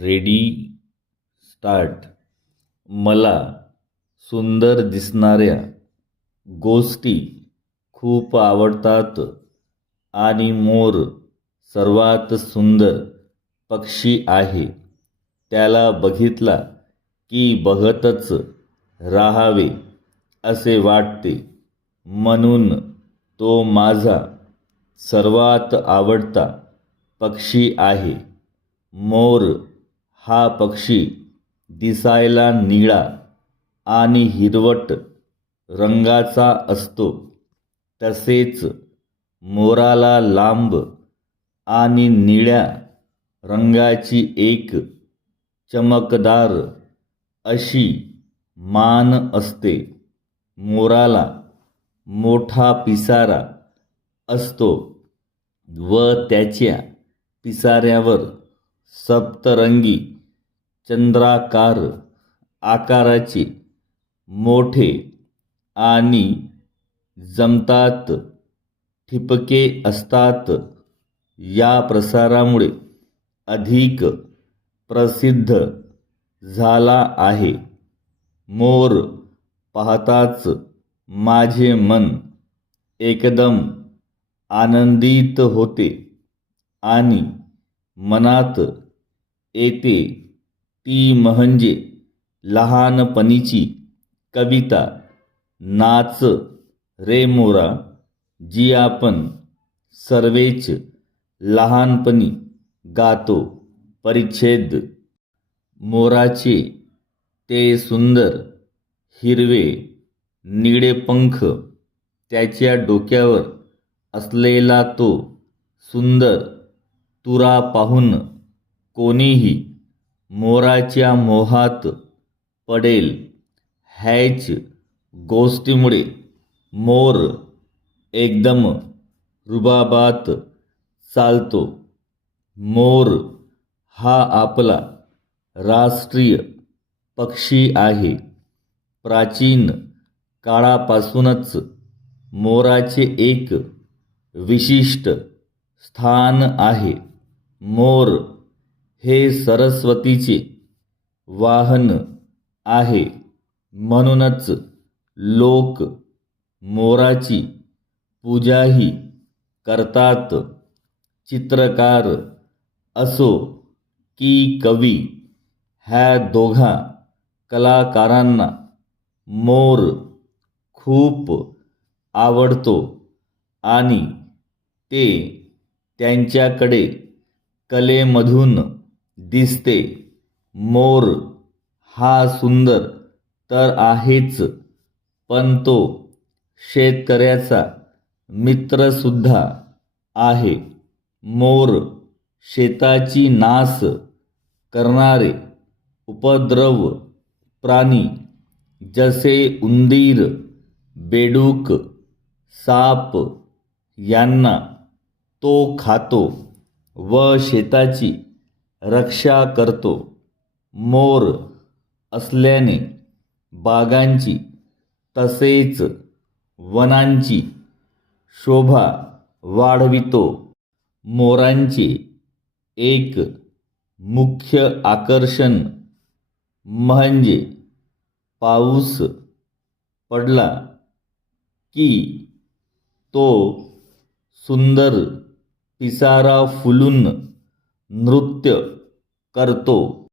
Ready start. मला सुंदर दिसणाऱ्या गोष्टी खूप आवडतात आणि मोर सर्वात सुंदर पक्षी आहे. त्याला बघितला की बघतच राहावे असे वाटते, म्हणून तो माझा सर्वात आवडता पक्षी आहे. मोर हा पक्षी दिसायला निळा आणि हिरवट रंगाचा असतो. तसेच मोराला लांब आणि निळ्या रंगाची एक चमकदार अशी मान असते. मोराला मोठा पिसारा असतो व त्याच्या पिसाऱ्यावर सप्तरंगी चंद्राकार आकाराचे मोठे आणि जमतात ठिपके असतात. या प्रसारामुळे अधिक प्रसिद्ध झाला आहे. मोर पाहताच माझे मन एकदम आनंदित होते आणि मनात येते ती म्हणजे लहानपणीची कविता, नाच रे मोरा, जी आपण सर्वेच लहानपणी गातो. परिच्छेद. मोराचे ते सुंदर हिरवे निळे पंख, त्याच्या डोक्यावर असलेला तो सुंदर तुरा पाहून कोणीही मोराच्या मोहात पडेल. ह्याच गोष्टीमुळे मोर एकदम रुबाबात चालतो. मोर हा आपला राष्ट्रीय पक्षी आहे. प्राचीन काळापासूनच मोराचे एक विशिष्ट स्थान आहे. मोर हे सरस्वतीचे वाहन आहे, म्हणूनच लोक मोराची पूजाही करतात. चित्रकार असो की कवी, ह्या दोघा कलाकारांना मोर खूप आवडतो आणि ते त्यांच्याकडे कलेमधून दिसते. मोर हा सुंदर तर आहेच, पण तो शेतकऱ्याचा मित्रसुद्धा आहे. मोर शेताची नास करणारे उपद्रव प्राणी जसे उंदीर, बेडूक, साप यांना तो खातो व शेताची रक्षा करतो. मोर असल्याने बागांची तसेच वनांची शोभा वाढवितो. मोरांचे एक मुख्य आकर्षण म्हणजे पाऊस पडला की तो सुंदर पिसारा फुलून नृत्य करतो.